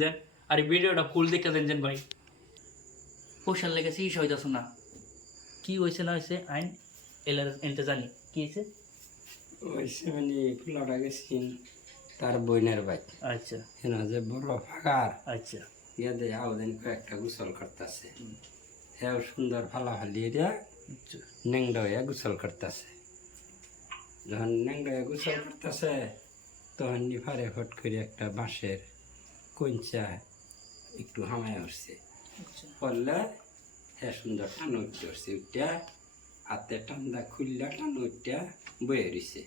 যান আর এই ভিডিওটা ফুল দেখে দেন ভাই। পোষার লেগে চিকিৎসা হইতেছ না, কি হয়েছে না হয়েছে আইন এনতে জানি কি হয়েছে। ওইসে মানে ফুলাটা গেছিন তার বইনের বাই। আচ্ছা হেন যে বড় ফাঁকার আচ্ছা ইয়াদে আউদিন কয়েকটা গোসল করতেছে, হ্যাঁ সুন্দর ফালাফালি এটা আচ্ছা ন্যাংডা হইয়া গোসল করতেছে। যখন ন্যাংডা হইয়া গোসল করতেছে তখন নিফারে ফট করে একটা বাঁশের কঞ্চা একটু হামায় উঠছে, আচ্ছা পড়লে হ্যাঁ সুন্দর টান উঠতে উঠছে, উঠটা হাতে টান্দা খুললা টান উঠটা বয়ে রইছে।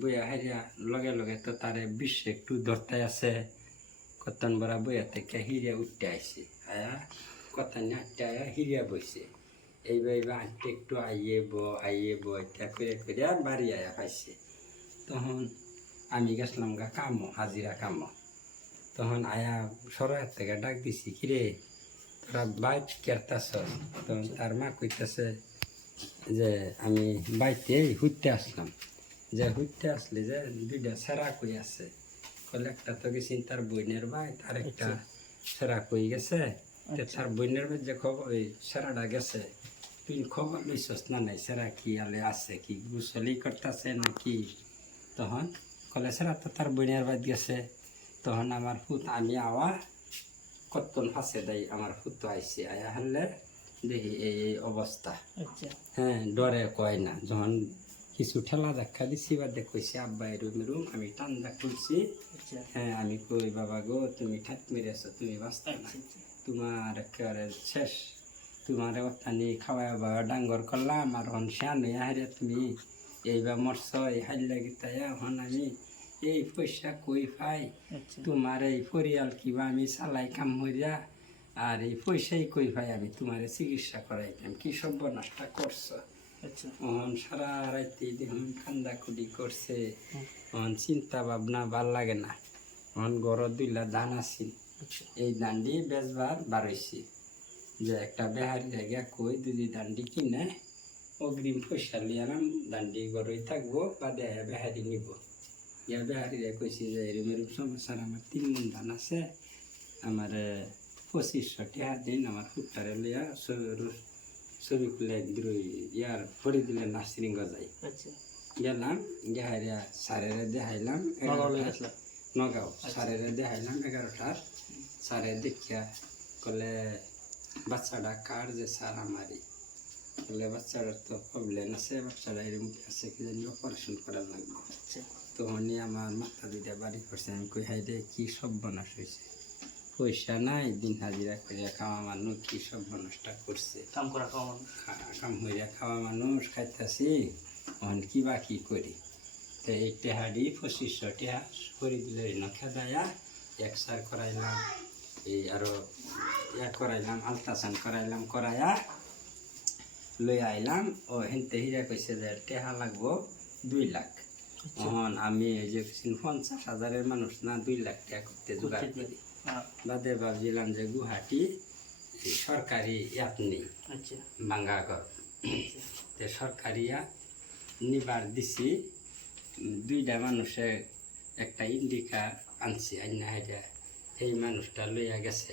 বইয়া হারিয়া লগে লগে তো তারে বিশ্বে একটু ধরতে আছে, কতন বড়া বইয়া থেকে হিরিয়া উঠতে আইছে, আয়া কতন হাঁটতে আয়া হিরিয়া বইছে। এইবার হাঁটতে একটু আইয়ে বো এটা করে করে বাড়ি আয়া পাইছে। তখন আমি গেছিলাম গা কামো হাজিরা কামো, তখন আয়া সরাইয়ের থেকে ডাক দিছি কিরে তোরা বাইক কেরতাছ। তখন তার মা কইতেছে যে আমি বাইতে হুইতে আসলাম, যে হুইতে আসলে যে দুইটা সেরা কই আছে, কলে একটা তো গেছি তার বইনের ভাই, তার একটা সেরা কই গেছে, তার বইনের ভাই যে খবর ওই সেরাটা গেছে, তুই খবর লইছস না নাই সেরা কি আলে আছে কি গুসলি করতেছে নাকি। তখন কলে সেরা তো তার বইনের ভাই গেছে। তখন আমার ফুত আমি আওয়া কতক্ষণ ফাঁসে দেয়, আমার ফুত আইসে আয়া হারলে দেখি এই অবস্থা। আচ্ছা হ্যাঁ ডরে কয় না, যখন কিছু ঠেলা দেখা দিছি বা দেখছি আব্বা এরুম আমি টান্দা খুলছি, আচ্ছা হ্যাঁ আমি কই বাবা গো তুমি ঠাক মেরেছ, তুমি বাঁচতে না, তোমার একেবারে শেষ, তোমার অত্যানি খাওয়া বাবা ডাঙ্গর করলাম আর হন শ্যান হইয়া হারিয়া তুমি এইবার মরছ এই হাইলা গীতায়া হন আমি এই পয়সা কই পাই, আচ্ছা তোমার এই পরিয়াল কিবা আমি চালাই কাম হইয়া আর এই পয়সাই কই পাই আমি তোমার চিকিৎসা করাইতাম, কি সর্বনাশটা করছো। আচ্ছা অহন সারা রাইতে দেখুন কান্দা কুটি করছে, অহন চিন্তা ভাবনা ভাল লাগে না। অহন ঘরত দুইলা ধান আছিল, আচ্ছা এই দান্ডি বেচবার বারইছি, যে একটা বেহারি জায়গা কই দুজি দান্ডি কিনে অগ্রিম পয়সা লিয়ালাম, দান্ডি ঘরই থাকবো বাদে বেহারি নিব। ইয়া বেহারিরা কইছি যে এরম এরম সমস্যার আমার 3 মণ ধান আছে, আমার 2500 টাকা দিন, আমার ফুটটারে লিয়া ছবি খুলে ইয়ার ফরি দিলে নার্সিং যাই। আচ্ছা গেলাম গেহারিয়া সারেরে দেখাইলাম নগাঁও, সারেরে দেখাইলাম 11টার, সারে দেখিয়া কলে বাচ্চাটা কার যে সার আমারই, বলে বাচ্চাটার তো প্রবলেম আছে, বাচ্চাটা এরকম আছে কি জানি অপারেশন করা লাগবে। আচ্ছা তখনই আমার মাথা দুইটা বাড়ি করছে, আমি কই হাই রে কি সর্বনাশ হয়েছে, পয়সা নাই দিন হাজিরা করিয়া খাওয়া মানুষ কি সর্বনাশটা করছে, কাম করা খাওয়া মানুষ কাম হইয়া খাওয়া মানুষ খাইতেছি, অন কি বা কি করি। তো এই টেহাডি 2500 টাকা করে দিলে না খেদায়া এক্সার করাইলাম, এই আরো করাইলাম আলট্রাসাউন্ড করাইলাম, করাইয়া লই আইলাম। ও হেনতে হিরা কইছে যে টেহা লাগবো 2 লাখ। তখন আমি এই যে 50,000-এর মানুষ না 2 লাখ টাকা করতে জোগাড় করি, বাদে ভাবছিলাম যে গুয়াহাটি সরকারি ইয়াত নেই আচ্ছা বাঙ্গাঘর, তে সরকারি ইয়াত নিবার দিছি। 2টা মানুষে একটা ইন্ডিকা আনছি আইনা হাইরা, এই মানুষটা লইয়া গেছে,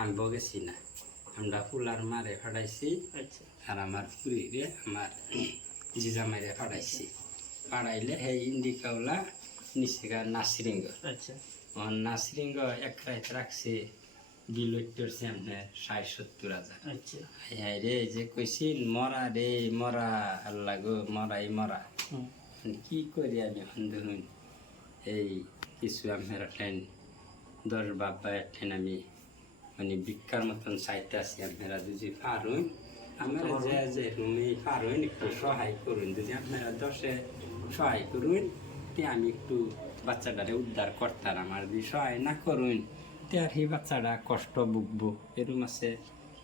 আমি গেছি না, আমরা ফুলার মারে ফাটাইছি আচ্ছা আর আমার ফুরিরে আমার জিজামাইরে ফাটাইছি। পাড়াইলে সেই ইন্ডিকাওলা নিচে গা নাসরিঙ্গ, আচ্ছা নাসরিঙ্গ এক রাত রাখছি বিল উঠতেছে আপনার 60-70 হাজার। আচ্ছা হ্যাঁ রে যে কইছি মরা রে মরা, আল্লাহ গো মরাই মরা, কি করি আমি এখন ধরুন এই কিছু আপনার ট্রেন 10 বাবা ট্রেন আমি মানে ভিক্ষার মতন চাইতে আছি, আপনারা যদি পারুন আমরা যে রুমে পারুন একটু সহায় করুন, যদি আপনারা 10-এ সহায় করুন তে আমি একটু বাচ্চাটারে উদ্ধার করতাম, আমার যদি সহায় না করুন তে আর সেই বাচ্চাটা কষ্ট ভুগবো। এরকম আছে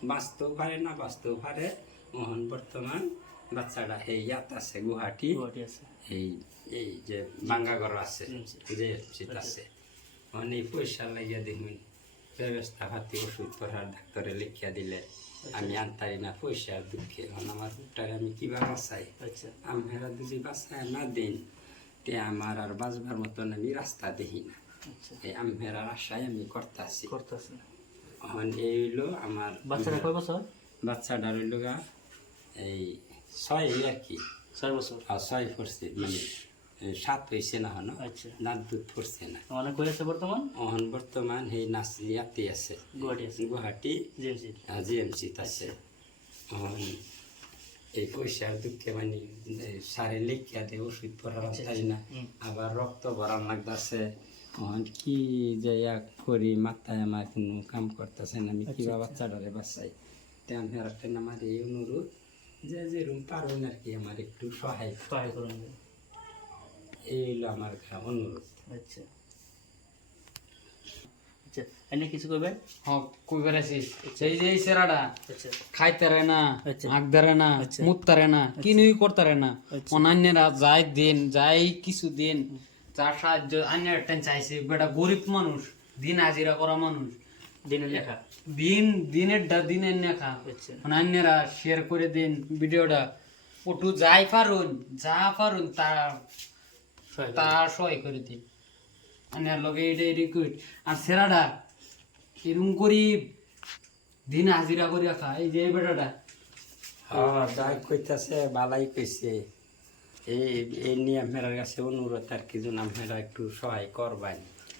বাঁচতেও পারে না বাঁচতেও পারে। মোহন বর্তমান বাচ্চাটা এই ইয়াত আছে গুয়াহাটি, আছে এই এই যে বাঙ্গাঘর আছে যে শীত আছে, মানে পয়সা লাগিয়া দেখুন ব্যবস্থা পাতি ওষুধ পড়ার ডাক্তারে লিখিয়া দিলে আমি আনতারি না পয়সার দুঃখে, আমার বুকটারে আমি কিবা বাঁচাই। আচ্ছা আমরা যদি বাঁচায় না দিন তে আমার আর বাঁচবার মতন আমি রাস্তা দেখি না। আচ্ছা এই আমের আশায় আমি করতেছি। করতেছে। এখন এই হইলো আমার বাচ্চারা কয় বছর? বাচ্চাটা রইল গা এই 6 আর কি, 6 বছর। আর 6 পড়ছে, মানে 7 হয়েছে না হনো, আচ্ছা দাঁত দুধ পড়ছে না। অনেক কই আছে বর্তমান? এখন বর্তমান এই নাসিয়াতে আছে, গুয়াহাটি আছে, গুয়াহাটি জিএমসি। জিএমসি আছে। এখন এই পয়সার দুঃখে মানে সারে লিখিয়া দিয়ে ওষুধ পড়ার তাই না, আবার রক্ত ভরার লাগতেছে। এখন কি যে করি, মাথায় আমার কোনো কাম করতেছে না, আমি কিবা বাচ্চাটারে বাঁচাই। তেমন একটা আমার এই অনুরোধ যে যেরকম পারুন আর কি আমার একটু সহায় সহায় করুন। এই হইলো আমার অনুরোধ। আচ্ছা আচ্ছা, এনে কিছু করবেন? হ্যাঁ কই বেড়াছিস এই যে এই সেরাটা আচ্ছা খাইতারে না, আচ্ছা। আঁকদারে না, আচ্ছা। মুততারে না, কিনুই করতারে না। আচ্ছা। অন্যান্যরা যাই দিন যাই কিছু দিন যার সাহায্য অন্যের টেন চাইছে, বেটা গরিব মানুষ, দিন হাজিরা করা মানুষ, দিনের লেখা। দিনের দিনের নেখা আচ্ছা অন্যান্যরা শেয়ার করে দিন ভিডিওটা। ওটু যাই পারুন যা পারুন তা সহায় তা সহায় করে দিন। অন্যের লগে এটাই রিকোয়েস্ট। আর সেরাটা এরকম গরিব দিন হাজিরা করে রাখা, এই যে এই বেটাটা যা কইতাছে বালাই কইছে, এই নিয়ে আপনার কাছে অনুরোধ আর কি যেন আপনারা একটু সহায় করবেন।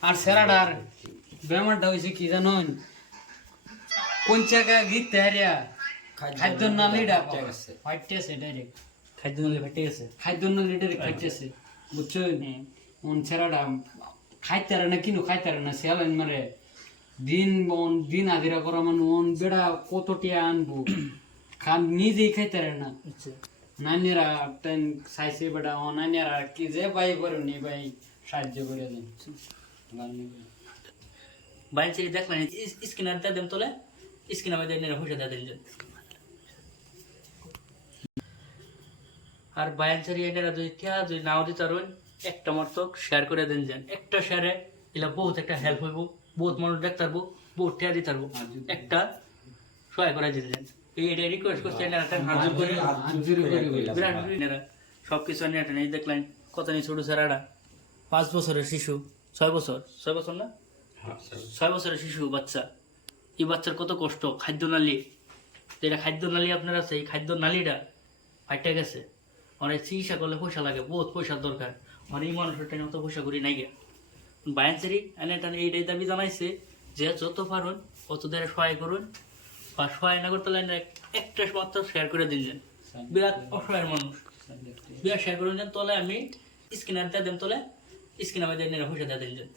আর সেরাটার বেমারটা হয়েছে কি জানুন, কোন জায়গায় গিতে হারিয়া খাদ্য নালিটা ফাইটেছে ডাইরেক্ট, খাদ্য নিলে ফেটে গেছে। খাদ্য নালি ডাইরেক্ট ফাইটেছে বুঝছেন। মন সেরাটা খাইতারে না, কিনো খাইতারে না, সেলাইন মারে দিন হাজিরা করা মানুষ বেড়া কত টিয়া আনবো, খান নিজেই খাইতারে না। আচ্ছা নানিরা টেন চাইছে বেটা, নানিরা কি যে ভাই করুনি ভাই সাহায্য করে দেন। বাইরে থেকে দেখলেন স্কিনার দিয়ে দেন তোলে, স্কিনার মধ্যে নিয়ে পয়সা দিয়ে দিলেন। আর বাইরে এটা যদি নাও দিতে পারবেন, একটা মর্তক শেয়ার করে দেন যান। একটা শেয়ারে এলা বহুত একটা হেল্প হইব, বহুত মানুষ দেখতে পারবো, বহুত টিয়া দিতে পারবো, একটা সহায় করে দিন যান। এইটা রিকোয়েস্ট করছি সব কিছু নিয়ে দেখলেন কত নিয়ে ছোট ছেড়াটা 5 বছরের শিশু, 6 বছর, 6 বছর না 6 বছরের শিশু বাচ্চা। এই বাচ্চার কত কষ্ট, খাদ্য নালী, যেটা খাদ্য নালী আপনার আছে, এই খাদ্য নালীটা ফাইটে গেছে। অনেক চিকিৎসা করলে পয়সা লাগে, বহুত পয়সার দরকার। মানে এই মানুষের টাইম অত পয়সা করি নাই গে বায়ানসারি এনে টানে এইটাই দাবি জানাইছে যে যত পারুন অত দ্বারা সহায় করুন, বা সহায় না করতে লাগলে একটা মাত্র শেয়ার করে দিলেন। বিরাট অসহায় মানুষ, বিরাট শেয়ার করে দিলেন। তলে আমি স্কিনার দিয়ে দেন, তলে স্কিনার দিয়ে পয়সা দিয়ে দিলেন।